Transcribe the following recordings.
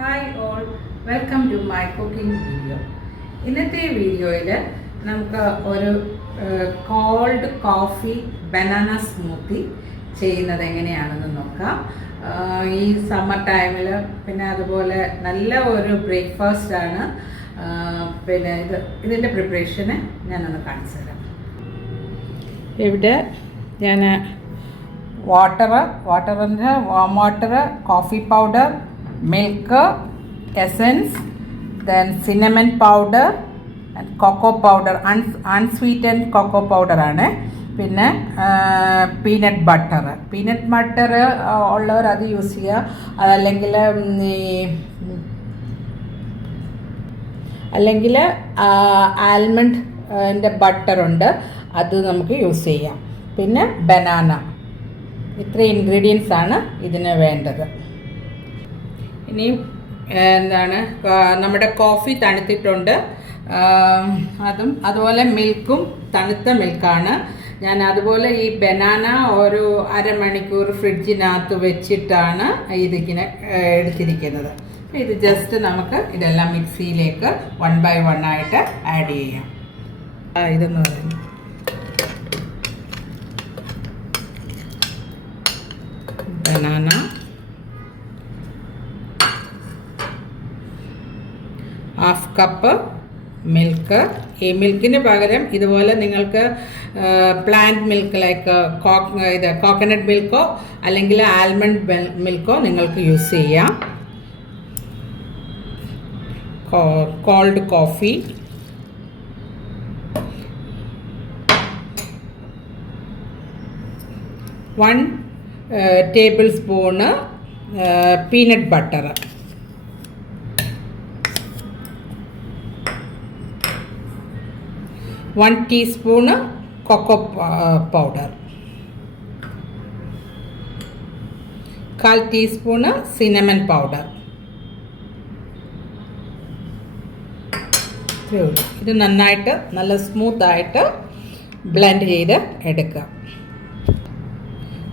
Hi all, welcome to my cooking video. ഇന്നത്തെ വീഡിയോയിൽ നമുക്ക് ഒരു കോൾഡ് കോഫി ബനാന സ്മൂത്തി ചെയ്യുന്നത് എങ്ങനെയാണെന്ന് നോക്കാം. ഈ സമ്മർ ടൈമിൽ പിന്നെ അതുപോലെ നല്ല ഒരു ബ്രേക്ക്ഫാസ്റ്റാണ്. പിന്നെ ഇതിൻ്റെ പ്രിപ്പറേഷന് ഞാനൊന്ന് കാണിച്ചു തരാം. ഇവിടെ ഞാൻ വാട്ടറിൻ്റെ warm water, coffee powder, milk, essence, then cinnamon powder and cocoa powder, unsweetened cocoa powder ആണ്. പിന്നെ പീനട്ട് ബട്ടർ ഉള്ളവർ അത് യൂസ് ചെയ്യുക. അല്ലെങ്കിൽ ആൽമണ്ടിൻ്റെ ബട്ടറുണ്ട്, അത് നമുക്ക് യൂസ് ചെയ്യാം. പിന്നെ ബനാന. ഇത്ര ഇൻഗ്രീഡിയൻസ് ആണ് ഇതിന് വേണ്ടത്. ഇനിയും നമ്മുടെ കോഫി തണുത്തിട്ടുണ്ട്, അതുപോലെ മിൽക്കും തണുത്ത മിൽക്കാണ്. ഞാൻ അതുപോലെ ഈ ബനാന ഒരു അരമണിക്കൂർ ഫ്രിഡ്ജിനകത്ത് വെച്ചിട്ടാണ് ഇതിങ്ങനെ എടുത്തിരിക്കുന്നത്. ഇത് ജസ്റ്റ് നമുക്ക് ഇതെല്ലാം മിക്സിയിലേക്ക് 1 by 1 ആയിട്ട് ആഡ് ചെയ്യാം. ഇതെന്ന് പറയുന്നത് ബനാന, ഹാഫ് കപ്പ് മിൽക്ക്. ഈ മിൽക്കിന് പകരം ഇതുപോലെ നിങ്ങൾക്ക് പ്ലാന്റ് മിൽക്ക് ലൈക്ക് കോക്കനട്ട് മിൽക്കോ അല്ലെങ്കിൽ ആൽമണ്ട് മിൽക്കോ നിങ്ങൾക്ക് യൂസ് ചെയ്യാം. Cold coffee, one tablespoon peanut butter, 1 teaspoon cocoa powder, 1/4 teaspoon cinnamon powder. ഇത് നന്നായിട്ട് നല്ല സ്മൂത്തായിട്ട് ബ്ലെൻഡ് ചെയ്ത് എടുക്കുക.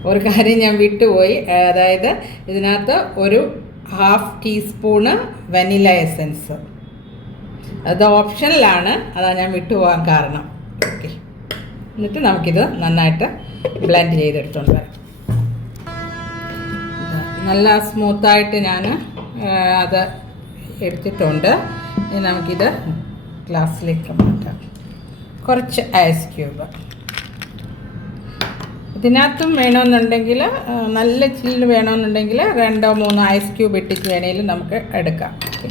ഒരു കാര്യം ഞാൻ വിട്ടുപോയി, അതായത് ഇതിനകത്ത് ഒരു 1/2 ടീസ്പൂണ് വനില എസൻസ്, അത് ഓപ്ഷനിലാണ്, അതാണ് ഞാൻ വിട്ടുപോകാൻ കാരണം. ഓക്കെ, എന്നിട്ട് നമുക്കിത് നന്നായിട്ട് ബ്ലെൻഡ് ചെയ്തെടുത്തോണ്ട് വരാം. നല്ല സ്മൂത്തായിട്ട് ഞാൻ അത് എടുത്തിട്ടുണ്ട്. ഇനി നമുക്കിത് ഗ്ലാസ്സിലേക്ക് മാറ്റാം. കുറച്ച് ഐസ് ക്യൂബ് ഇതിനകത്തും വേണമെന്നുണ്ടെങ്കിൽ, നല്ല ചില്ല് വേണമെന്നുണ്ടെങ്കിൽ 2-3 ഐസ് ക്യൂബ് ഇട്ടിട്ട് വേണമെങ്കിലും നമുക്ക് എടുക്കാം. ഓക്കെ,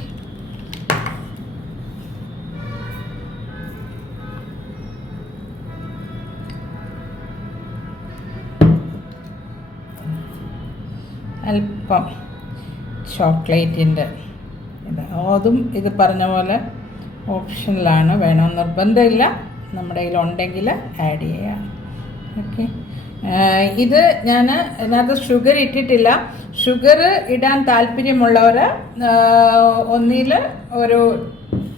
അല്പം ചോക്ലേറ്റിൻ്റെ അതും ഇത് പറഞ്ഞ പോലെ ഓപ്ഷനിലാണ്, വേണമെന്ന് നിർബന്ധമില്ല, നമ്മുടെ കയ്യിലുണ്ടെങ്കിൽ ആഡ് ചെയ്യാം. ഓക്കെ, ഇത് ഞാൻ ഇതിനകത്ത് ഷുഗർ ഇട്ടിട്ടില്ല. ഷുഗർ ഇടാൻ താല്പര്യമുള്ളവർ ഒന്നിൽ ഒരു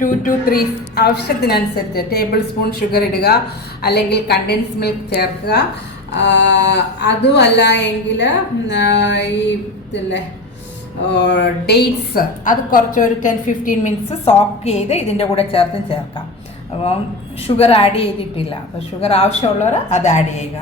2 to 3 ആവശ്യത്തിനനുസരിച്ച് ടേബിൾ സ്പൂൺ ഷുഗർ ഇടുക, അല്ലെങ്കിൽ കണ്ടൻസ് മിൽക്ക് ചേർക്കുക. അതുമല്ല എങ്കിൽ ഈ ഇതില്ലേ ഡേറ്റ്സ്, അത് കുറച്ച് ഒരു 10-15 മിനിറ്റ്സ് സോക്ക് ചെയ്ത് ഇതിൻ്റെ കൂടെ ചേർക്കാം. അപ്പം ഷുഗർ ആഡ് ചെയ്തിട്ടില്ല, അപ്പോൾ ഷുഗർ ആവശ്യമുള്ളവർ അത് ആഡ് ചെയ്യുക.